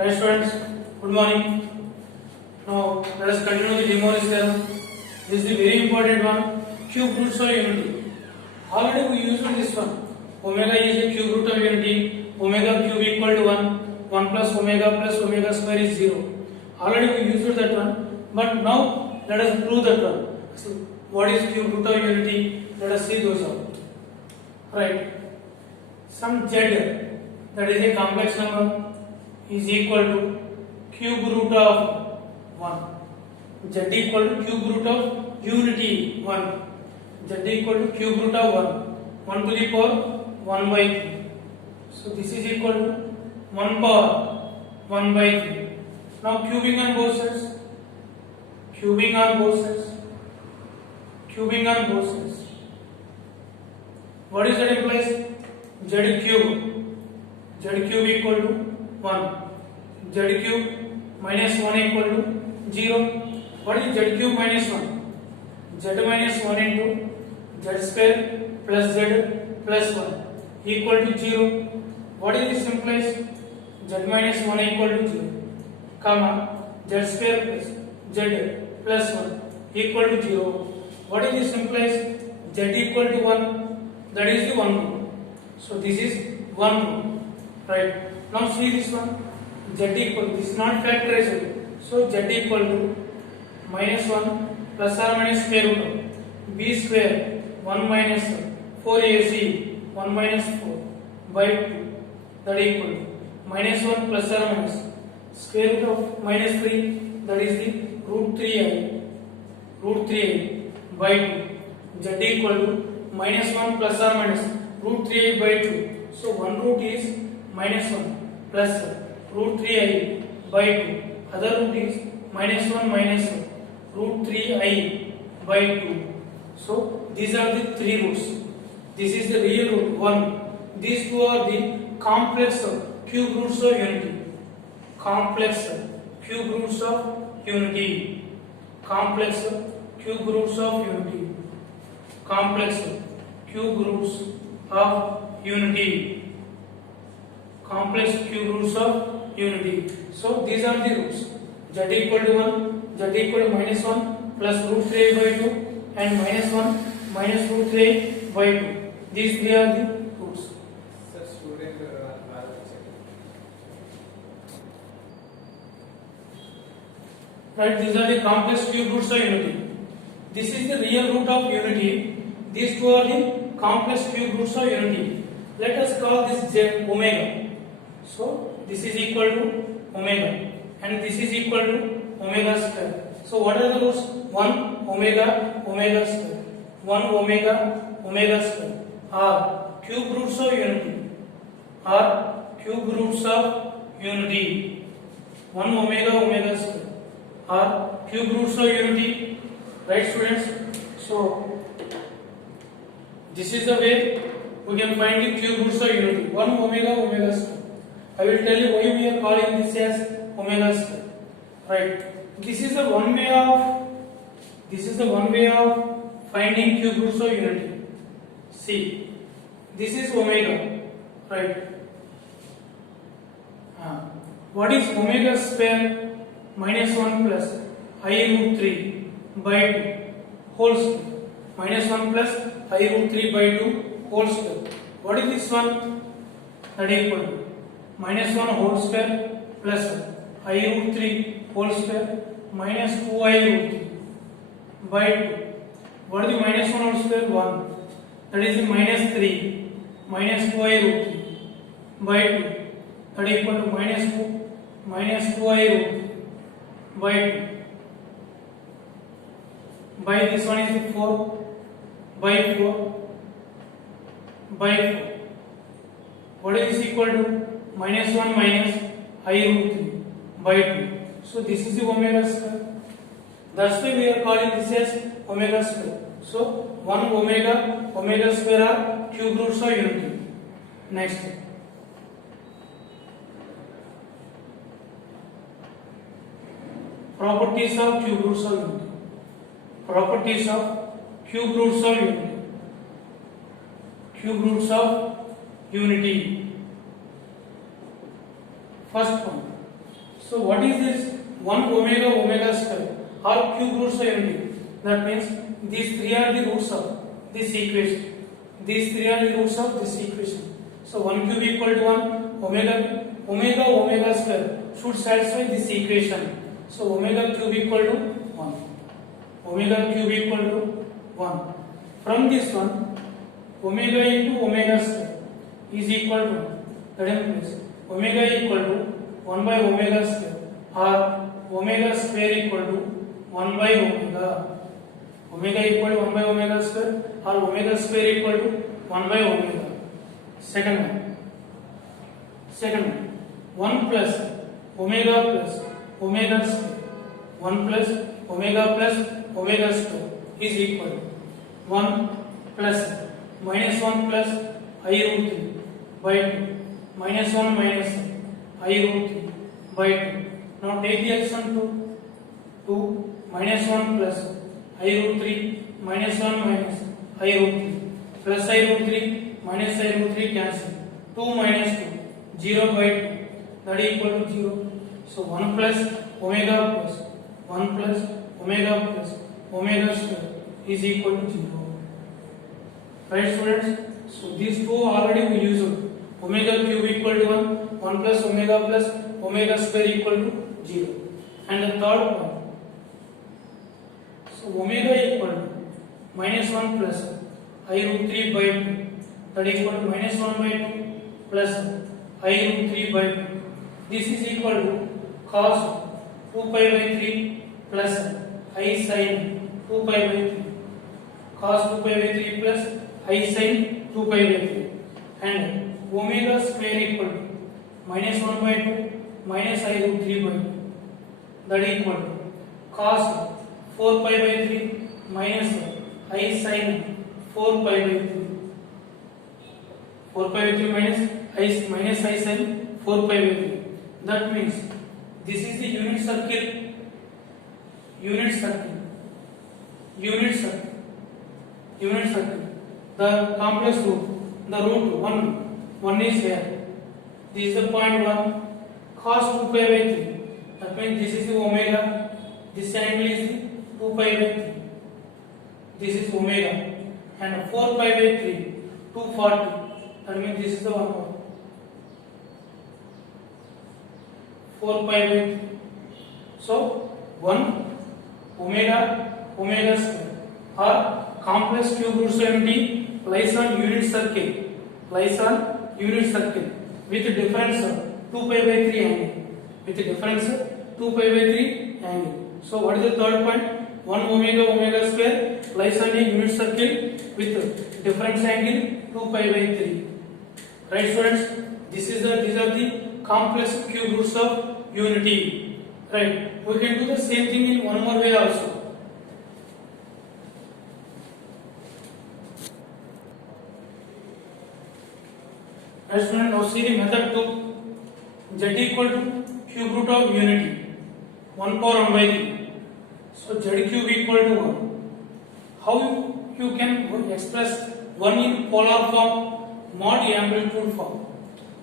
Hi students, good morning. Now let us continue the De Moivre's theorem. This is the very important one. Cube roots of unity. Already we used this one. Omega is a cube root of unity. Omega cube equal to 1. 1 plus omega square is 0. Already we used that one. But now let us prove that one. So what is cube root of unity? Let us see those out. Right. Some z, that is a complex number, is equal to cube root of 1. Z equal to cube root of unity 1. Z equal to cube root of 1. 1 to the power 1 by 3. So this is equal to 1 power 1 by 3. Now cubing on both sides. Cubing on both sides. Cubing on both sides. What is that implies? Z cube. Z cube equal to 1. Z cube minus 1 equal to 0. What is Z cube minus 1? Z minus 1 into Z square plus Z plus 1 equal to 0. What is this implies? Z minus 1 equal to 0, comma Z square plus Z plus 1 equal to 0. What is this implies? Z equal to 1, that is the 1 root. So this is 1 root, right? Now see this one, Z equal, this is not factorizable. So Z equal to minus 1 plus or minus square root of b square 1 minus 4ac 1 minus 4 by 2, that equal to minus 1 plus or minus square root of minus 3, that is the root 3i by 2. Z equal to minus 1 plus or minus root 3i by 2. So one root is minus 1 plus root 3i by 2. Other root is minus 1 minus root 3i by 2. So these are the three roots. This is the real root 1. These two are the complex cube roots of unity. Complex cube roots of unity. Complex cube roots of unity. Complex cube roots of unity. Complex cube roots of unity. So these are the roots. Z equal to 1, Z equal to minus 1 plus root 3 by 2 and minus 1 minus root 3 by 2. These three are the roots. Right, these are the complex cube roots of unity. This is the real root of unity. These two are the complex cube roots of unity. Let us call this Z omega. So this is equal to omega and this is equal to omega square. So what are the roots? 1 omega omega square. 1 omega omega square are cube roots of unity. Are cube roots of unity. 1 omega omega square are cube roots of unity. Right, students? So this is the way we can find the cube roots of unity. 1 omega omega square. I will tell you why we are calling this as omega square. Right. This is the one way of finding cube roots of unity. See, this is omega. Right. What is omega square minus 1 plus I root 3 by 2 whole square. Minus 1 plus I root 3 by 2 whole square. What is this one? That equal to minus 1 whole square plus I root 3 whole square minus 2I root 3 by 2. What is the minus 1 whole square? 1. That is the minus 3 minus 2I root 3 by 2. That equal to minus 2 minus 2I root 3 by 2. By this one is the 4 by 4 by 4. What is this equal to? Minus 1 minus I root 3 by 2. So this is the omega square. That's why we are calling this as omega square. So 1 omega omega square are cube roots of unity. Next. Properties of cube roots of unity. Properties of cube roots of unity. Cube roots of unity. First one, So what is this? 1 omega omega square or cube roots of unity. That means these three are the roots of this equation. These three are the roots of this equation. So 1 cube equal to 1 omega omega omega square should satisfy this equation. So omega cube equal to 1. Omega cube equal to 1. From this one, omega into omega square is equal to, that means omega equal to 1 by omega square or omega square equal to 1 by omega. Omega equal to 1 by omega square or omega square equal to 1 by omega. Second one, 1 plus omega square, 1 plus omega square is equal to 1 plus minus 1 plus I root 3 by 2 minus 1 minus I root 3 by 2. Now take the action to 2 minus 1 plus I root 3 minus 1 minus I root 3 plus I root 3 minus I root 3 cancel. 2 minus 2 0 by 2 that is equal to 0. So 1 plus omega plus 1 plus omega square is equal to 0. Right students? So these two already we used. Omega cube equal to 1 plus omega square equal to 0. And the third one. So omega equal to minus 1 plus I root 3 by 2 that is equal to minus 1 by 2 plus I root 3 by 2. This is equal to cos 2 pi by 3 plus I sin 2 pi by 3. Cos 2 pi by 3 plus I sin 2 pi by 3. And omega square equal to minus 1 by 2 minus I root 3 by 2. That is equal to cos 4 pi by 3 minus I sin 4 pi by 3. 4 pi by 3 minus I sin 4 pi by 3. That means this is the unit circle. The complex root, the root 1 is here. This is the point 1. Cos 2 pi by 3. That means this is the omega. This angle is the 2 pi by 3. This is omega. And 4 pi by 3, 240. That means this is the 1 part. 4 pi by 3. So 1 omega square or complex cube roots of unity lies on unit circle with difference of 2 pi by 3 angle. So what is the third point? 1 omega square lies on a unit circle with difference angle 2 pi by 3. Right students? These are the complex cube roots of unity. Right? We can do the same thing in one more way also. Right students? Now see the method 2. Z equal to cube root of unity. 1 power 1 by 3. So Z cube equal to 1. How you can express 1 in polar form, mod amplitude form?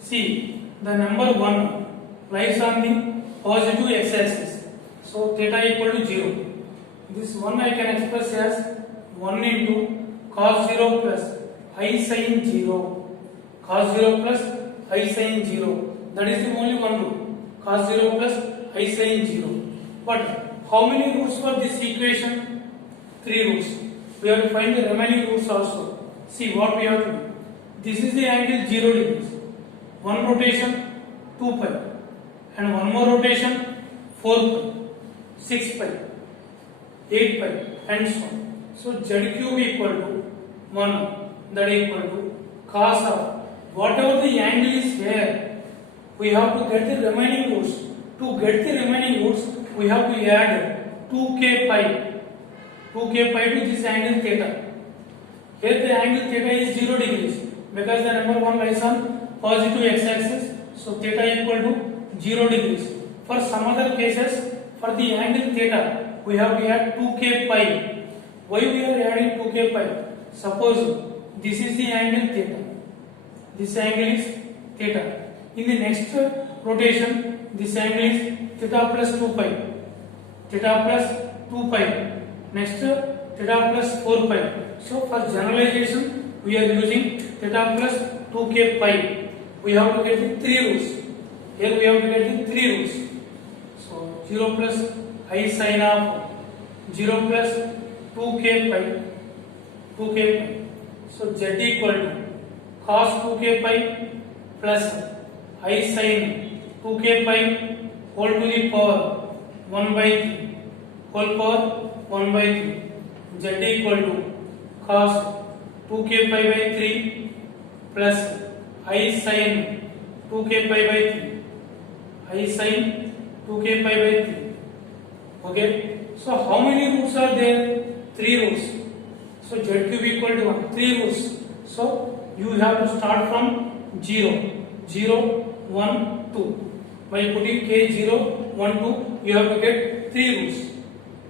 See, the number 1 lies on the positive x-axis. So theta equal to 0. This 1 I can express as 1 into cos 0 plus I sin 0. Cos 0 plus I sin 0. That is the only one root. Cos 0 plus I sin 0. But how many roots for this equation? 3 roots. We have to find the remaining roots also. See what we have to do. This is the angle 0 degrees. One rotation 2 pi and one more rotation 4 pi, 6 pi, 8 pi and so on. So Z cube equal to 1, that is equal to cos of whatever the angle is here, we have to get the remaining roots. To get the remaining roots, we have to add 2k pi to this angle theta. Here the angle theta is 0 degrees because the number 1 lies on positive x-axis. So theta equal to 0 degrees. For some other cases, for the angle theta, we have to add 2k pi. Why we are adding 2k pi? Suppose this is the angle theta. This angle is theta. In the next rotation, This angle is theta plus 2 pi. Theta plus 2 pi. Next theta plus 4 pi. So for generalization we are using theta plus 2k pi. We have to get the 3 roots. Here we have to get the 3 roots. So 0 plus I sin of 0 plus 2k pi. 2k pi. So z equal to cos 2k pi plus I sin 2k pi whole to the power 1 by 3 whole power 1 by 3. Z equal to cos 2k pi by 3 plus I sin 2k pi by 3. I sin 2k pi by 3. Okay. So how many roots are there? 3 roots. So z cube equal to 1. 3 roots. So you have to start from 0. 0, 1, 2. By putting k 0, 1, 2, you have to get 3 roots.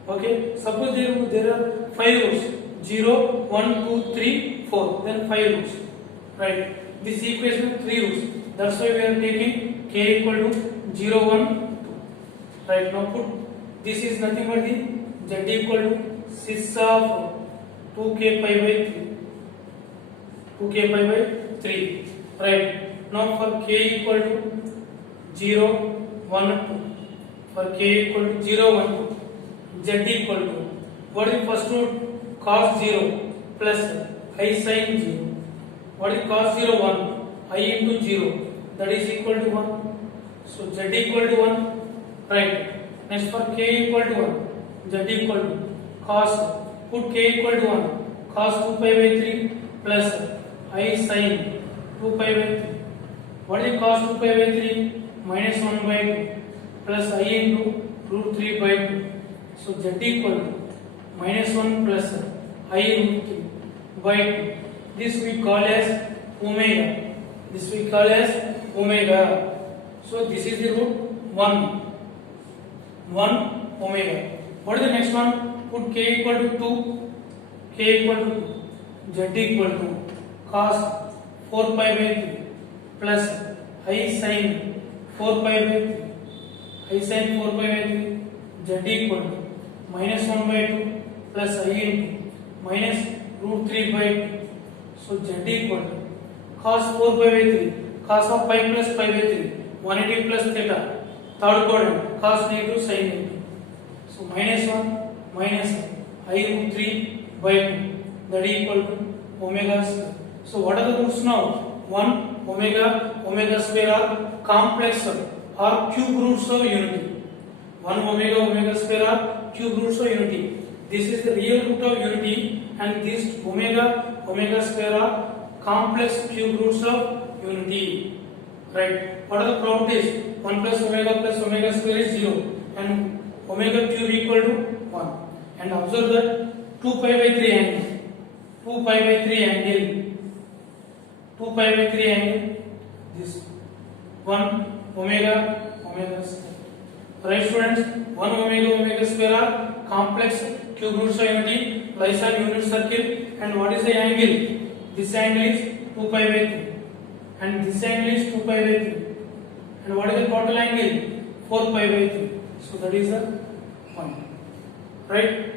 Okay. Suppose there are 5 roots. 0, 1, 2, 3, 4. Then 5 roots. Right. This equation of 3 roots. That's why we are taking k equal to 0, 1, 2. Right. Now put this is nothing but the z equal to 6 of 2k pi by 3. 2k pi by 3. Right. Now for k equal to 0, 1, 2. For k equal to 0, 1, 2. Z equal to what is the first root? Cos 0 plus I sin 0. What is cos 0? 1. I into 0. That is equal to 1. So Z equal to 1. Right. Next for k equal to 1. Z equal to cos. Put k equal to 1. Cos 2 pi by 3 plus I sin 2 pi by 3. What is cos 2 pi by 3? Minus 1 by 2 plus I into root 3 by 2. So Z equal to minus 1 plus I root 3 by 2. This we call as omega. This we call as omega. So this is the root 1. 1 omega. What is the next one? Put k equal to 2. K equal to 2. Z equal to cos 4 pi by 3 plus I sin 4 pi by 3. I sin 4 pi by 3. Z equal to minus 1 by 2 plus I into minus root 3 by 2. So Z equal to cos 4 pi by 3. Cos of pi plus pi by 3. 180 plus theta. Third quadrant. Cos negative sin negative. So minus 1 minus I root 3 by 2. That equal to omega square. So what are the roots now? 1 omega, omega square are complex or cube roots of unity. 1 omega, omega square are cube roots of unity. This is the real root of unity, and these omega, omega square are complex cube roots of unity. Right. What are the properties? 1 plus omega square is 0, and omega cube equal to 1. And observe that 2 pi by 3 angle. 2 pi by 3 angle. 2 pi by 3 angle. This 1 omega, omega square. Right, students? 1 omega, omega square are complex cube roots of unity, lies on unit circle. And what is the angle? This angle is 2 pi by 3, and this angle is 2 pi by 3. And what is the total angle? 4 pi by 3. So that is the point. Right?